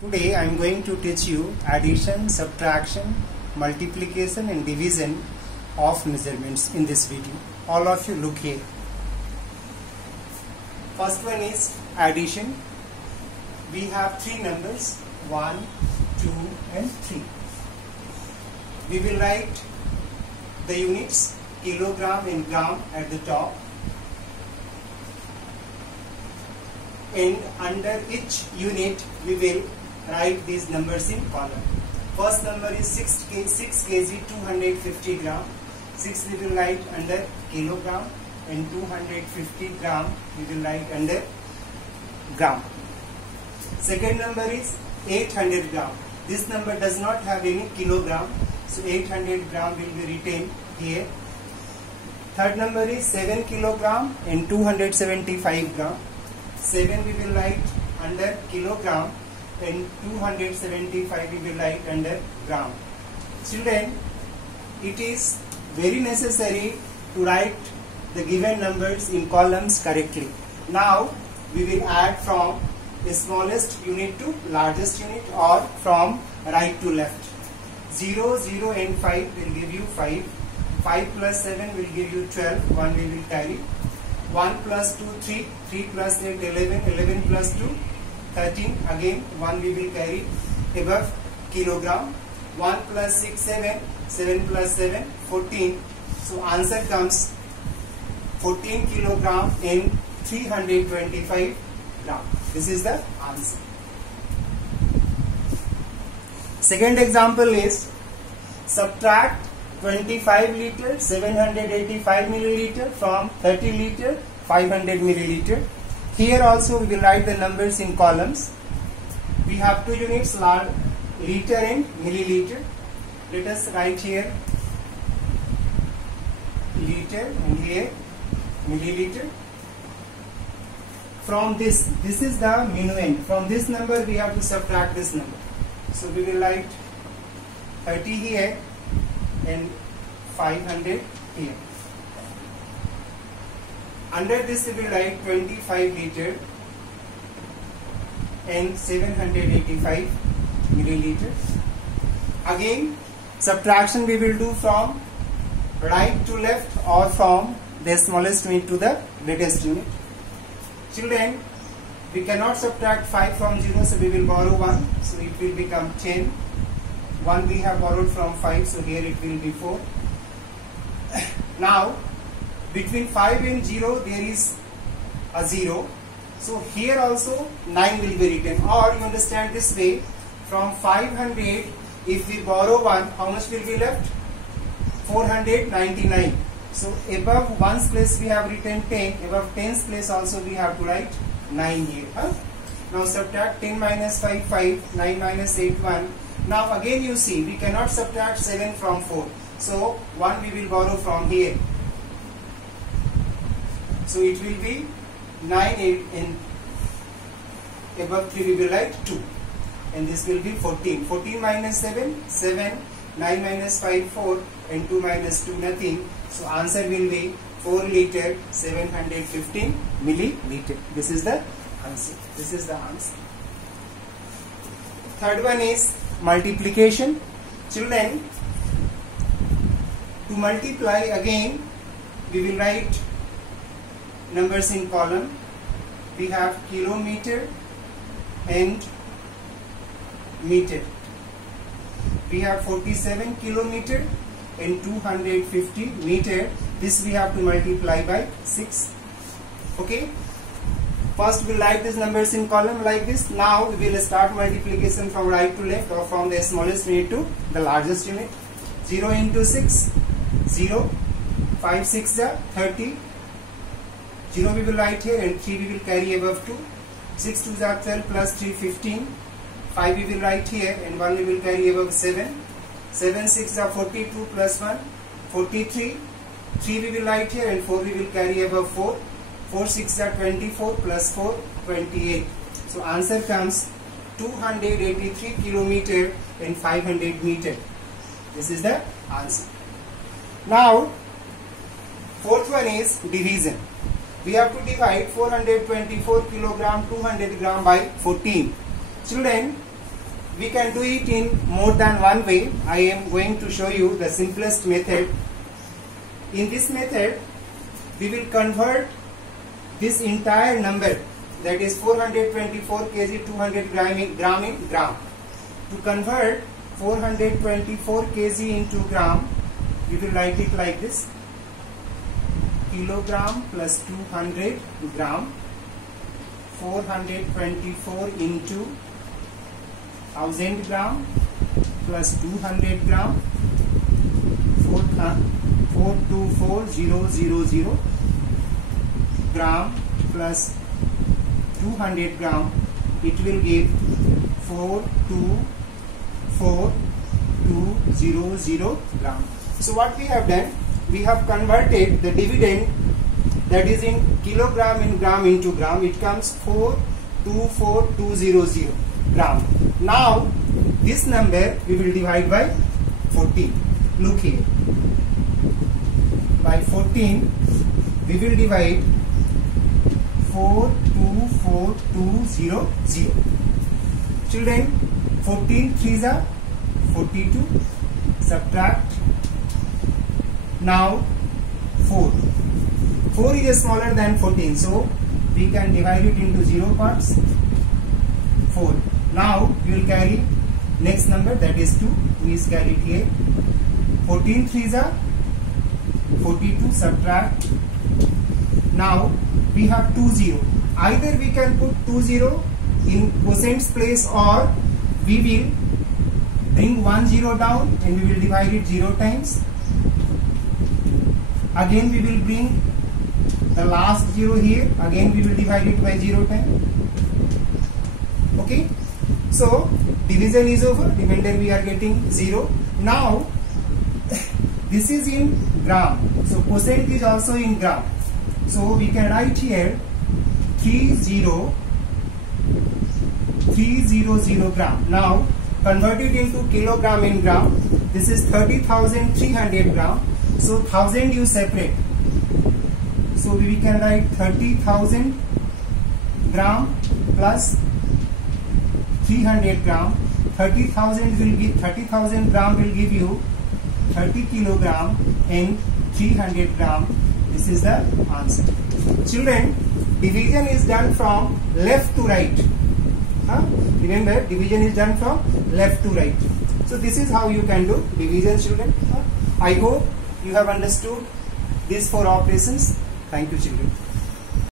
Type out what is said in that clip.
Today I am going to teach you addition, subtraction, multiplication and division of measurements in this video. All of you look here. First one is addition. We have three numbers 1, 2 and 3. We will write the units kilogram and gram at the top, and under each unit we will write these numbers in column. First number is 6 kg 250 gram. 6 we will write under kilogram, and 250 gram we will write under gram. Second number is 800 gram. This number does not have any kilogram, so 800 gram will be written here. Third number is 7 kilogram and 275 gram. 7 we will write under kilogram, and 275 we will write under gram. Children, it is very necessary to write the given numbers in columns correctly. Now we will add from the smallest unit to largest unit, or from right to left. 0, 0 and 5 will give you 5. 5 plus 7 will give you 12. 1 we will carry. 1 plus 2, 3. 3 plus 8, 11. 11 plus 2, 13. Again 1 we will carry above kilogram. 1 plus 6, 7. 7 plus 7, 14. So answer comes 14 kilogram in 325 gram. This is the answer. Second example is subtract 25 liter 785 milliliter from 30 liter 500 milliliter. Here also we will write the numbers in columns. We have two units, liter and milliliter. Let us write here liter and here milliliter. From this is the minuend. From this number we have to subtract this number. So we will write 30 here and 500 here. Under this we will write 25 liter and 785 milliliter. Again subtraction we will do from right to left, or from the smallest unit to the greatest unit. Children, we cannot subtract 5 from 0, so we will borrow 1, so it will become 10. 1 we have borrowed from 5, so here it will be 4. Now between 5 and 0 there is a 0, so here also 9 will be written. Or you understand this way, from 500 if we borrow 1, how much will be left? 499. So above 1's place we have written 10, above 10's place also we have to write 9 here. Now subtract 10 minus 5, 5, 9 minus 8, 1. Now again you see, we cannot subtract 7 from 4. So 1 we will borrow from here. So it will be 9, 8, and above 3 we will write 2. And this will be 14. 14 minus 7, 7. 9 minus 5, 4. And 2 minus 2, nothing. So answer will be 4 liter 715 milliliter. This is the answer. This is the answer. Third one is multiplication. Children, to multiply again we will write numbers in column. We have kilometer and meter. We have 47 kilometer and 250 meter. This we have to multiply by 6. Okay, first we will write these numbers in column like this. Now we will start multiplication from right to left, or from the smallest unit to the largest unit. 0 into 6, 0. 5 6 are 30. 0 we will write here, and 3 we will carry above 2. 6 2 are 12 plus 3 15. 5 we will write here, and 1 we will carry above 7. 7 6 are 42 plus 1, 43. 3 we will write here, and 4 we will carry above 4. 4 6 are 24 plus 4, 28. So answer comes 283 kilometer and 500 meter. This is the answer. Now fourth one is division. We have to divide 424 kilogram 200 gram by 14. Children, we can do it in more than one way. I am going to show you the simplest method. In this method, we will convert this entire number, that is 424 kg 200 gram in gram. To convert 424 kg into gram, we will write it like this: kilogram plus 200 gram, 424 into 1000 gram plus 200 gram, 424000 gram plus 200 gram. It will give 424,200 gram. So what we have done, we have converted the dividend, that is in kilogram in gram into gram. It comes 424,200 gram. Now this number we will divide by 14. Look here, by 14 we will divide 424,200. Children, 14 3s are 42. Subtract. Now 4 is smaller than 14, so we can divide it into 0 parts. 4. Now we will carry next number, that is 2. 2 is carried here. 14 3s are 42. Subtract. Now we have 2 0. Either we can put 2 0 in quotient's place, or we will bring 1 0 down and we will divide it 0 times. Again we will bring the last 0 here. Again we will divide it by 0 times. Okay. So division is over. Remainder we are getting 0. Now this is in gram. So quotient is also in gram. So we can write here 300 gram. Now convert it into kilogram in gram. This is 30,300 gram. So 1000 you separate. So we can write 30,000 gram plus 300 gram. 30,000 gram will give you 30 kilogram and 300 gram. This is the answer. Children, division is done from left to right. Remember, division is done from left to right. So this is how you can do division, children. I hope you have understood these 4 operations. Thank you, children.